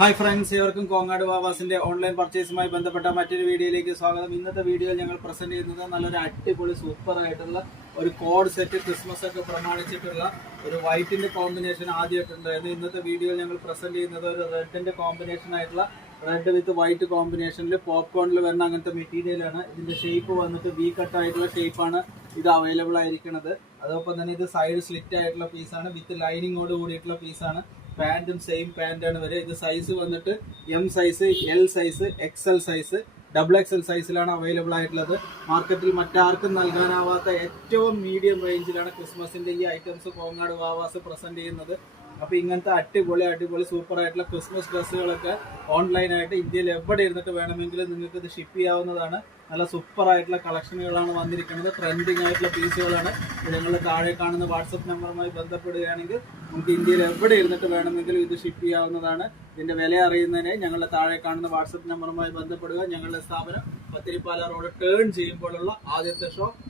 Hi friends, ഏവർക്കും Kongad വാവാസിന്റെ online പർച്ചേസുമായി ബന്ധപ്പെട്ട മറ്റൊരു വീഡിയോയിലേക്ക് സ്വാഗതം. ഇന്നത്തെ വീഡിയോയിൽ ഞങ്ങൾ പ്രസന്റ് ചെയ്യുന്നത് നല്ലൊരു അടിപൊളി സൂപ്പർ ആയിട്ടുള്ള ഒരു കോഡ് സെറ്റ്, ക്രിസ്മസ് ഒക്കെ പ്രമാണിച്ചിട്ടുള്ള ഒരു വൈറ്റിന്റെ കോമ്പിനേഷൻ ആദ്യമായിട്ടുണ്ടായിരുന്നു. ഇന്നത്തെ വീഡിയോയിൽ ഞങ്ങൾ പ്രസന്റ് ചെയ്യുന്നത് ഒരു റെഡിന്റെ കോമ്പിനേഷൻ ആയിട്ടുള്ള റെഡ് വിത്ത് വൈറ്റ് കോമ്പിനേഷനിൽ പോപ്കോണിൽ വരുന്ന അങ്ങനത്തെ മെറ്റീരിയലാണ്. ഇതിന്റെ ഷേപ്പ് വന്നിട്ട് വി കട്ട് ആയിട്ടുള്ള ഷേപ്പാണ് ഇത് അവൈലബിൾ ആയിരിക്കുന്നത്. അതോടൊപ്പം തന്നെ ഇത് സൈഡ് സ്ലിറ്റ് ആയിട്ടുള്ള പീസാണ്, വിത്ത് ലൈനിങ്ങോട് കൂടിയിട്ടുള്ള പീസാണ്. പാൻറ്റും സെയിം പാൻറ്റാണ് വരെ. ഇത് സൈസ് വന്നിട്ട് M size, L size, XL size, XXL സൈസിലാണ് അവൈലബിൾ ആയിട്ടുള്ളത്. മാർക്കറ്റിൽ മറ്റാർക്കും നൽകാനാവാത്ത ഏറ്റവും മീഡിയം റേഞ്ചിലാണ് ക്രിസ്മസിന്റെ ഈ ഐറ്റംസ് കോങ്ങാട് വാവാസ് പ്രസന്റ് ചെയ്യുന്നത്. അപ്പോൾ ഇങ്ങനത്തെ അടിപൊളി സൂപ്പർ ആയിട്ടുള്ള ക്രിസ്മസ് ഡ്രസ്സുകളൊക്കെ ഓൺലൈനായിട്ട് ഇന്ത്യയിൽ എവിടെ ഇരുന്നിട്ട് വേണമെങ്കിലും നിങ്ങൾക്ക് ഇത് ഷിപ്പ് ചെയ്യാവുന്നതാണ്. നല്ല സൂപ്പർ ആയിട്ടുള്ള കളക്ഷനുകളാണ് വന്നിരിക്കുന്നത്. ട്രെൻഡിങ് ആയിട്ടുള്ള പീസുകളാണ്. നിങ്ങൾ താഴെ കാണുന്ന വാട്സപ്പ് നമ്പറുമായി ബന്ധപ്പെടുകയാണെങ്കിൽ നമുക്ക് ഇന്ത്യയിൽ എവിടെ ഇരുന്നിട്ട് വേണമെങ്കിലും ഇത് ഷിപ്പ് ചെയ്യാവുന്നതാണ്. ഇതിന്റെ വില അറിയുന്നതിന് ഞങ്ങളുടെ താഴെ കാണുന്ന വാട്സപ്പ് നമ്പറുമായി ബന്ധപ്പെടുക. ഞങ്ങളുടെ സ്ഥാപനം പത്തിരിപ്പാല റോഡ് ടേൺ ചെയ്യുമ്പോഴുള്ള ആദ്യത്തെ ഷോപ്പ്